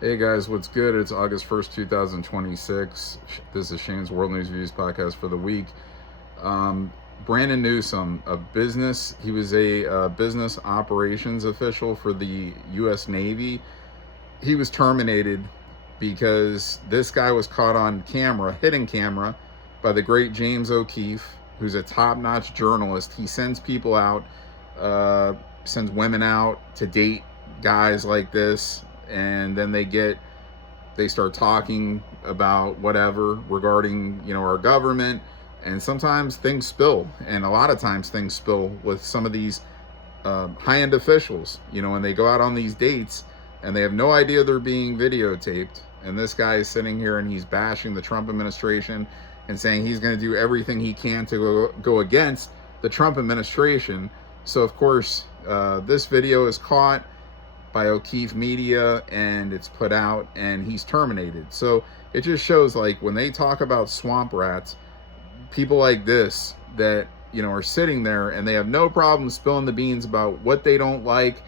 Hey guys, what's good? It's August 1st, 2026. This is Shane's World News Views podcast for the week. Um, Brandon Newsom, he was a business operations official for the U.S. Navy. He was terminated because this guy was caught on camera, hidden camera, by the great James O'Keefe, who's a top-notch journalist. He sends people out, uh, sends women out to date guys like this, and then they start talking about whatever regarding our government, and sometimes things spill, and a lot of times things spill with some of these high-end officials, when they go out on these dates and they have no idea they're being videotaped. And this guy is sitting here and he's bashing the Trump administration and saying he's going to do everything he can to go against the Trump administration. So of course, this video is caught by O'Keefe Media and it's put out and he's terminated. So it just shows, like, when they talk about swamp rats, people like this that are sitting there and they have no problem spilling the beans about what they don't like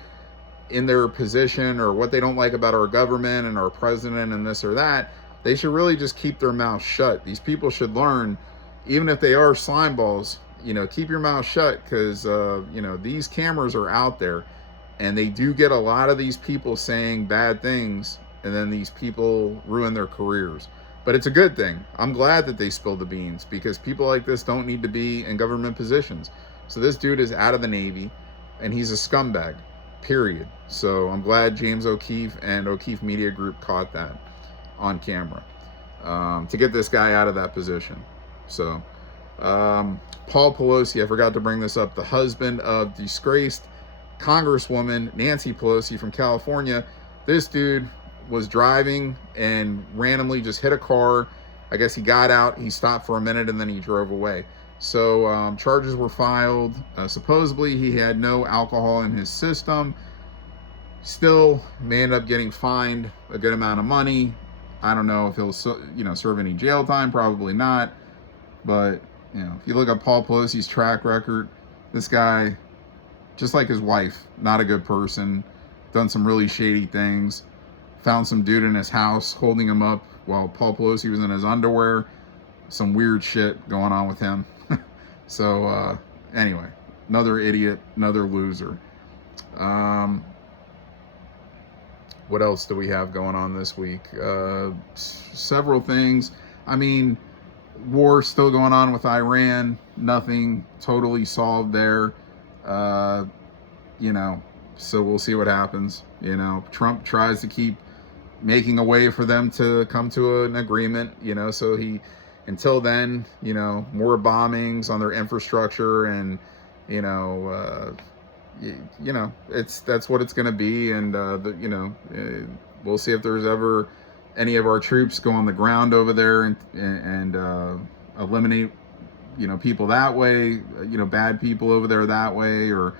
in their position or what they don't like about our government and our president and this or that, they should really just keep their mouth shut. These people should learn, even if they are slime balls, keep your mouth shut, because these cameras are out there and they do get a lot of these people saying bad things, and then these people ruin their careers. But it's a good thing. I'm glad that they spilled the beans, because people like this don't need to be in government positions. So this dude is out of the Navy and he's a scumbag, period. So I'm glad James O'Keefe and O'Keefe Media Group caught that on camera, to get this guy out of that position. So Paul Pelosi, I forgot to bring this up, the husband of disgraced Congresswoman Nancy Pelosi from California. This dude was driving and randomly just hit a car. I guess he got out, he stopped for a minute, and then he drove away. So charges were filed. Supposedly he had no alcohol in his system. Still may end up getting fined a good amount of money. I don't know if he'll serve any jail time, probably not. But if you look at Paul Pelosi's track record, this guy, just like his wife, not a good person, done some really shady things, found some dude in his house holding him up while Paul Pelosi was in his underwear. Some weird shit going on with him. So anyway, another idiot, another loser. What else do we have going on this week? Several things. I mean, war still going on with Iran. Nothing totally solved there. So we'll see what happens. Trump tries to keep making a way for them to come to an agreement, so until then, more bombings on their infrastructure, and that's what it's going to be. And we'll see if there's ever any of our troops go on the ground over there and eliminate people that way, bad people over there that way, or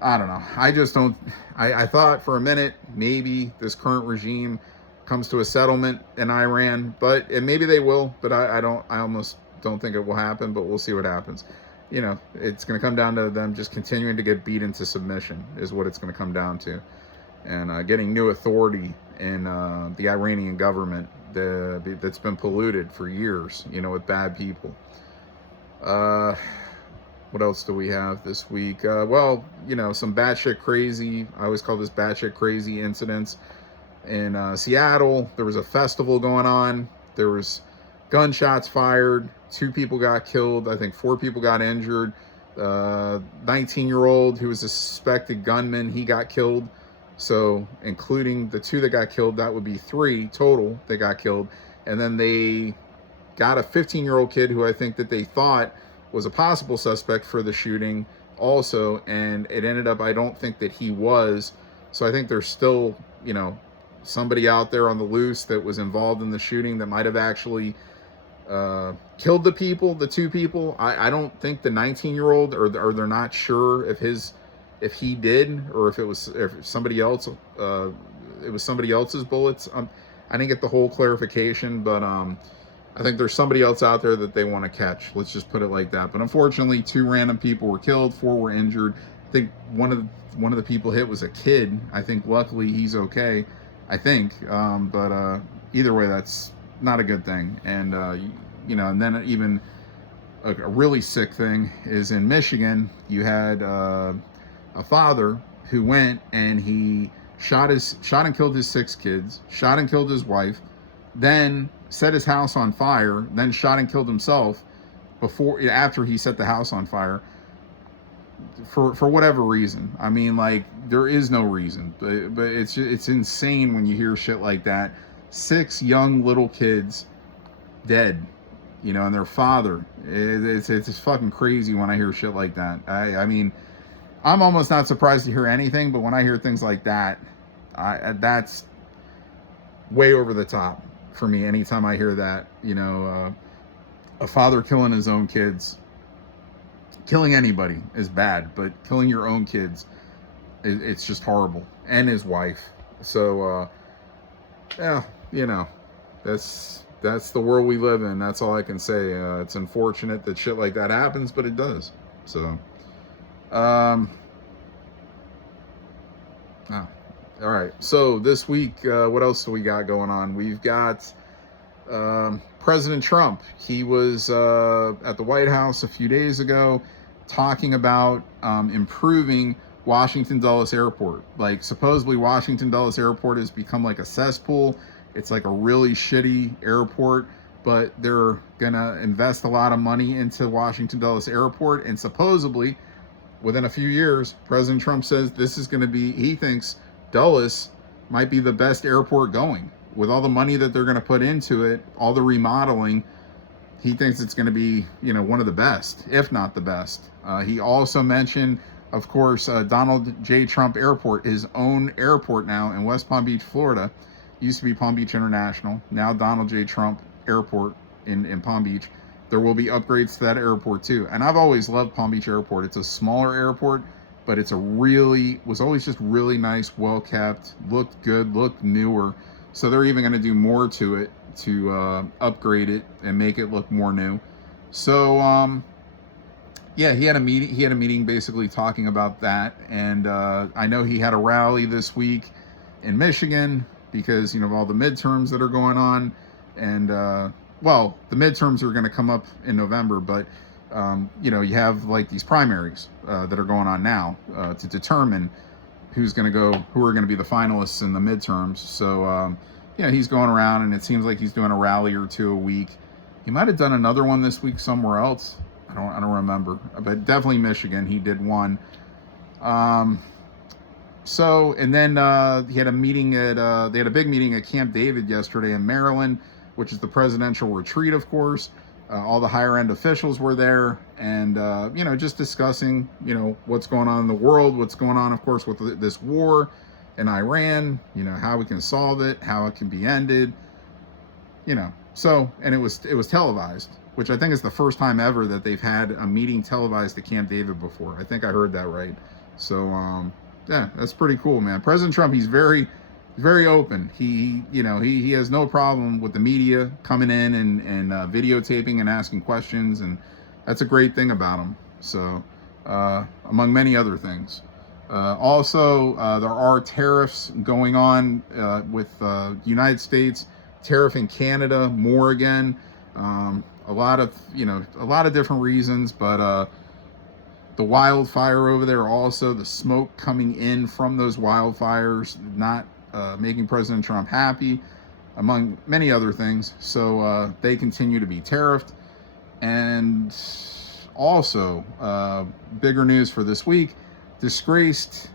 I don't know. I just don't. I thought for a minute maybe this current regime comes to a settlement in Iran, and maybe they will, but I almost don't think it will happen. But we'll see what happens. It's going to come down to them just continuing to get beat into submission is what it's going to come down to, and getting new authority in the Iranian government that's been polluted for years, with bad people. What else do we have this week? Some batshit crazy, I always call this batshit crazy incidents. In Seattle, there was a festival going on. There was gunshots fired. 2 people got killed. I think 4 people got injured. 19-year-old who was a suspected gunman, he got killed. So including the 2 that got killed, that would be 3 total that got killed. And then they got a 15-year-old kid who I think that they thought was a possible suspect for the shooting also, and it ended up, I don't think that he was. So I think there's still, somebody out there on the loose that was involved in the shooting that might have actually killed the 2 people. I don't think the 19-year-old, or they're not sure if he did, or if somebody else, it was somebody else's bullets. I didn't get the whole clarification, but I think there's somebody else out there that they want to catch. Let's just put it like that. But unfortunately, 2 random people were killed, 4 were injured. I think one of the people hit was a kid. I think luckily he's okay. I think. But either way, that's not a good thing. And, and then even a really sick thing is in Michigan, you had a father who went and he shot and killed his 6 kids, shot and killed his wife, then set his house on fire, then shot and killed himself after he set the house on fire for whatever reason. I mean, like, there is no reason, but it's insane when you hear shit like that. 6 young little kids dead, and their father. It's fucking crazy when I hear shit like that. I mean, I'm almost not surprised to hear anything, but when I hear things like that, that's way over the top for me. Anytime I hear that, a father killing his own kids, killing anybody is bad, but killing your own kids, it's just horrible. And his wife. So, yeah, that's the world we live in. That's all I can say. It's unfortunate that shit like that happens, but it does. So, oh, all right. So this week, what else do we got going on? We've got President Trump. He was at the White House a few days ago talking about improving Washington Dulles Airport. Like, supposedly Washington Dulles Airport has become like a cesspool. It's like a really shitty airport, but they're gonna invest a lot of money into Washington Dulles Airport, and supposedly within a few years, President Trump says this is going to be, he thinks Dulles might be the best airport going. With all the money that they're going to put into it, all the remodeling, he thinks it's going to be, one of the best, if not the best. He also mentioned, of course, Donald J. Trump Airport, his own airport now in West Palm Beach, Florida. Used to be Palm Beach International, now Donald J. Trump Airport in Palm Beach. There will be upgrades to that airport too. And I've always loved Palm Beach Airport. It's a smaller airport, but was always just really nice, well kept, looked good, looked newer. So they're even going to do more to it to upgrade it and make it look more new. So yeah, he had a meeting basically talking about that. And I know he had a rally this week in Michigan because of all the midterms that are going on. And well, the midterms are going to come up in November, but you have like these primaries that are going on now to determine who are going to be the finalists in the midterms. So he's going around, and it seems like he's doing a rally or 2 a week. He might have done another one this week somewhere else. I don't remember, but definitely Michigan. He did one. So, and then he had a meeting they had a big meeting at Camp David yesterday in Maryland, which is the presidential retreat, of course. All the higher end officials were there, and just discussing what's going on in the world, what's going on, of course, with this war in Iran, how we can solve it, how it can be ended, so, and it was televised, which I think is the first time ever that they've had a meeting televised at Camp David before. I think I heard that right. So yeah, that's pretty cool, man. President Trump, he's very open. He has no problem with the media coming in and videotaping and asking questions, and that's a great thing about him. So, among many other things. Also, there are tariffs going on with the United States, tariff in Canada, more again. A lot of different reasons, but the wildfire over there, also the smoke coming in from those wildfires, not making President Trump happy, among many other things. So they continue to be tariffed. And also, bigger news for this week, disgraced,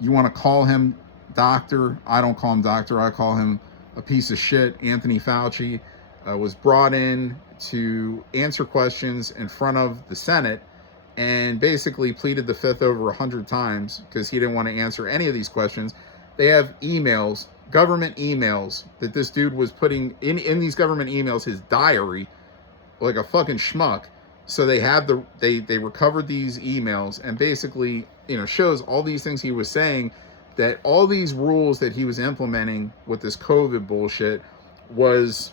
you want to call him doctor, I don't call him doctor, I call him a piece of shit, Anthony Fauci, was brought in to answer questions in front of the Senate and basically pleaded the fifth over 100 times because he didn't want to answer any of these questions. They have emails, government emails, that this dude was putting in these government emails, his diary, like a fucking schmuck. So they have they recovered these emails and basically, shows all these things he was saying, that all these rules that he was implementing with this COVID bullshit was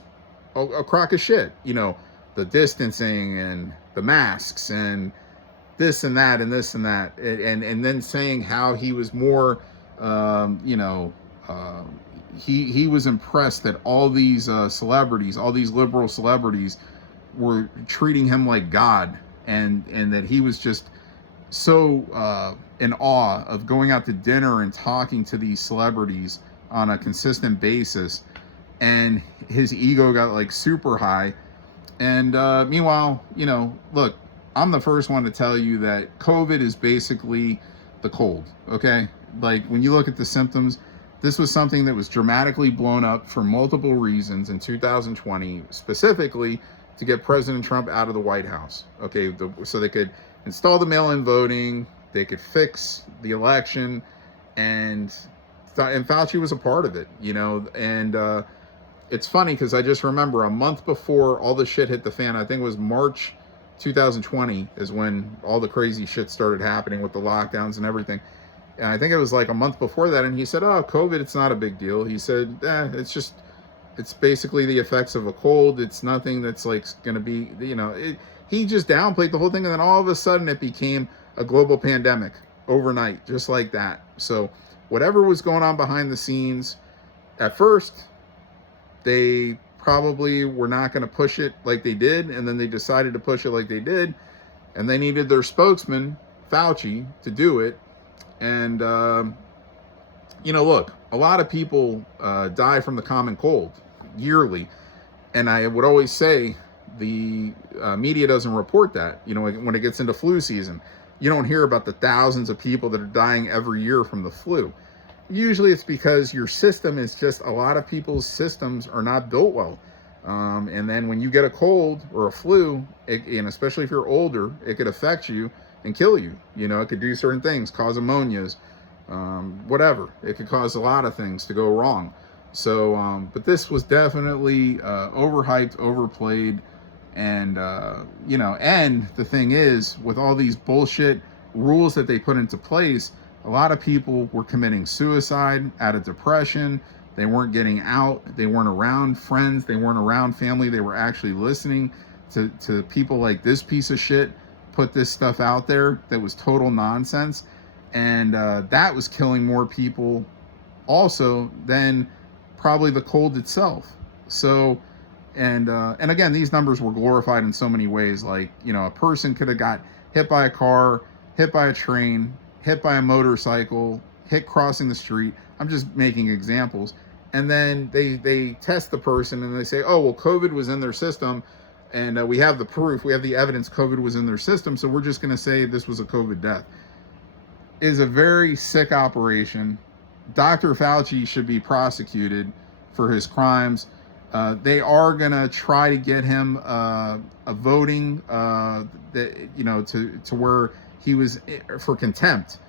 a crock of shit. The distancing and the masks and this and that and this and that, and then saying how he was more, he was impressed that all these celebrities, all these liberal celebrities, were treating him like God, and that he was just so in awe of going out to dinner and talking to these celebrities on a consistent basis, and his ego got like super high. And meanwhile, look, I'm the first one to tell you that COVID is basically the cold, okay? Like, when you look at the symptoms, this was something that was dramatically blown up for multiple reasons in 2020, specifically to get President Trump out of the White House, okay? So they could install the mail-in voting, they could fix the election, and Fauci was a part of it, and it's funny because I just remember a month before all the shit hit the fan, I think it was March 2020 is when all the crazy shit started happening with the lockdowns and everything. And I think it was like a month before that, and he said, oh, COVID, it's not a big deal. He said, it's basically the effects of a cold. It's nothing that's like going to be, he just downplayed the whole thing. And then all of a sudden it became a global pandemic overnight, just like that. So whatever was going on behind the scenes, at first, they probably were not going to push it like they did. And then they decided to push it like they did. And they needed their spokesman, Fauci, to do it. And, look, a lot of people die from the common cold yearly. And I would always say the media doesn't report that. When it gets into flu season, you don't hear about the thousands of people that are dying every year from the flu. Usually it's because your system is just, a lot of people's systems are not built well. And then when you get a cold or a flu, and especially if you're older, it could affect you and kill you. It could do certain things, cause pneumonias, whatever. It could cause a lot of things to go wrong. So, but this was definitely overhyped, overplayed, and and the thing is, with all these bullshit rules that they put into place, a lot of people were committing suicide out of depression. They weren't getting out. They weren't around friends. They weren't around family. They were actually listening to people like this piece of shit put this stuff out there that was total nonsense. And that was killing more people also than probably the cold itself. So, and again, these numbers were glorified in so many ways. Like, a person could have got hit by a car, hit by a train, hit by a motorcycle, hit crossing the street. I'm just making examples. And then they test the person and they say, oh, well, COVID was in their system. And we have the proof, we have the evidence COVID was in their system. So we're just going to say this was a COVID death. It is a very sick operation. Dr. Fauci should be prosecuted for his crimes. They are going to try to get him a voting, to where he was for contempt,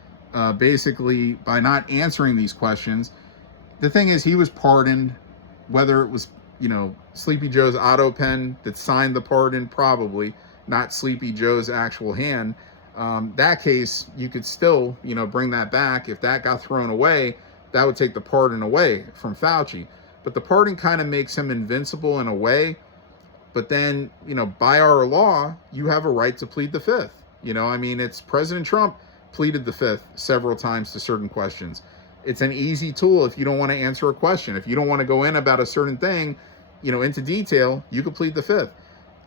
basically by not answering these questions. The thing is, he was pardoned, whether it was, Sleepy Joe's auto pen that signed the pardon, probably not Sleepy Joe's actual hand. That case, you could still, bring that back. If that got thrown away, that would take the pardon away from Fauci. But the pardon kind of makes him invincible in a way. But then, by our law, you have a right to plead the fifth. It's President Trump pleaded the fifth several times to certain questions. It's an easy tool if you don't want to answer a question. If you don't want to go in about a certain thing, into detail, you could plead the fifth.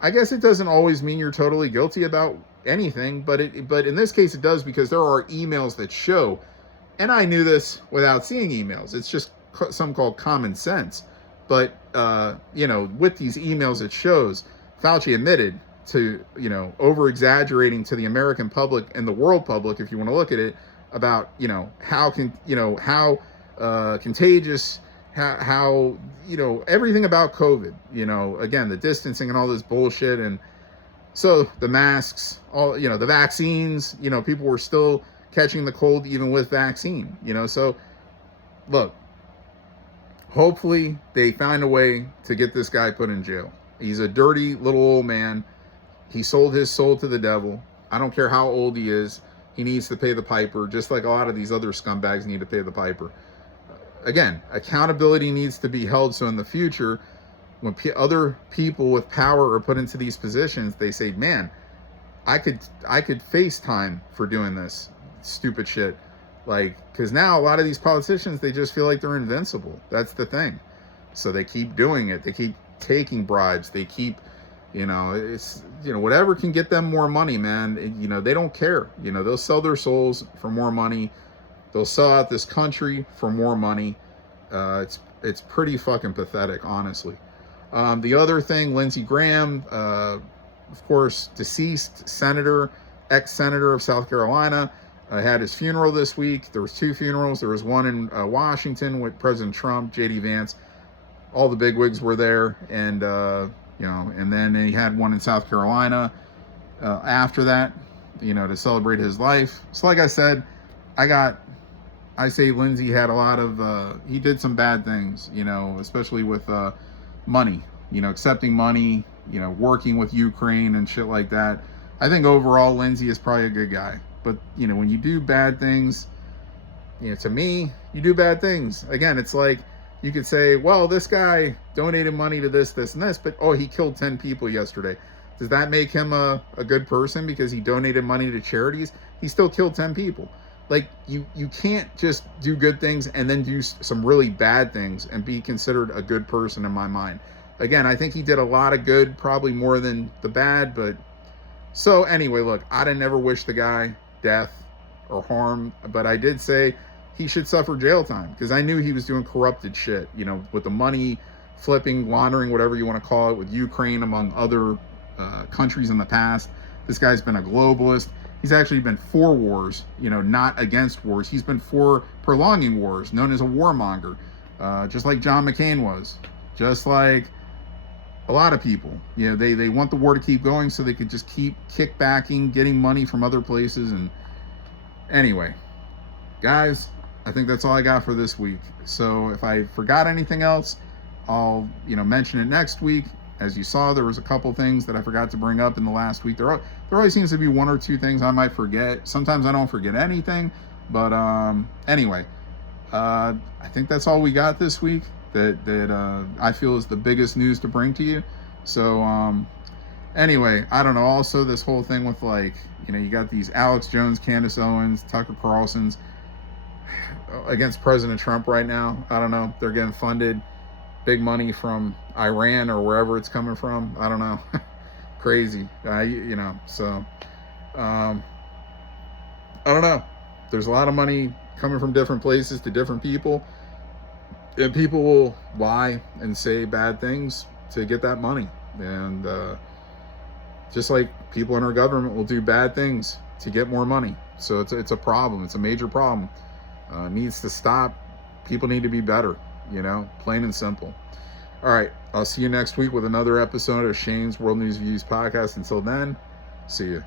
I guess it doesn't always mean you're totally guilty about anything, but in this case it does, because there are emails that show, and I knew this without seeing emails. It's just some called common sense. But, with these emails, it shows Fauci admitted to, over exaggerating to the American public and the world public, if you want to look at it, about, how contagious, how everything about COVID, again, the distancing and all this bullshit. And so the masks, all, the vaccines, people were still catching the cold even with vaccine, so look, hopefully they find a way to get this guy put in jail. He's a dirty little old man. He sold his soul to the devil. I don't care how old he is. He needs to pay the piper, just like a lot of these other scumbags need to pay the piper. Again, accountability needs to be held, so in the future, when other people with power are put into these positions, they say, man, I could face time for doing this stupid shit. Like, because now a lot of these politicians, they just feel like they're invincible. That's the thing. So they keep doing it. They keep taking bribes. They keep, it's, whatever can get them more money, man. They don't care. They'll sell their souls for more money. They'll sell out this country for more money. It's pretty fucking pathetic, honestly. The other thing, Lindsey Graham, of course, deceased senator, ex-senator of South Carolina, had his funeral this week. There was 2 funerals. There was one in Washington with President Trump, J.D. Vance. All the bigwigs were there, and and then he had one in South Carolina after that, to celebrate his life. So, like I said, I say Lindsey had a lot of, he did some bad things, especially with money, accepting money, working with Ukraine and shit like that. I think overall Lindsey is probably a good guy. But, when you do bad things, to me, you do bad things. Again, it's like, you could say, well, this guy donated money to this, this, and this, but, oh, he killed 10 people yesterday. Does that make him a good person because he donated money to charities? He still killed 10 people. Like, you can't just do good things and then do some really bad things and be considered a good person in my mind. Again, I think he did a lot of good, probably more than the bad, but... So, anyway, look, I didn't ever wish the guy death or harm, but I did say he should suffer jail time because I knew he was doing corrupted shit, with the money flipping, laundering, whatever you want to call it, with Ukraine, among other countries in the past. This guy's been a globalist. He's actually been for wars, not against wars. He's been for prolonging wars, known as a warmonger, just like John McCain was, just like a lot of people. They want the war to keep going so they could just keep kickbacking, getting money from other places. And anyway, guys, I think that's all I got for this week. So if I forgot anything else, I'll, mention it next week. As you saw, there was a couple things that I forgot to bring up in the last week. There always seems to be 1 or 2 things I might forget. Sometimes I don't forget anything. But anyway, I think that's all we got this week that I feel is the biggest news to bring to you. So anyway, I don't know. Also, this whole thing with, like, you got these Alex Jones, Candace Owens, Tucker Carlson's against President Trump right now. I don't know. They're getting funded big money from Iran or wherever it's coming from. I don't know. Crazy. So I don't know. There's a lot of money coming from different places to different people, and people will lie and say bad things to get that money. And just like people in our government will do bad things to get more money. So it's a problem. It's a major problem. It needs to stop. People need to be better, plain and simple. All right, I'll see you next week with another episode of Shane's World News Views podcast. Until then, see you.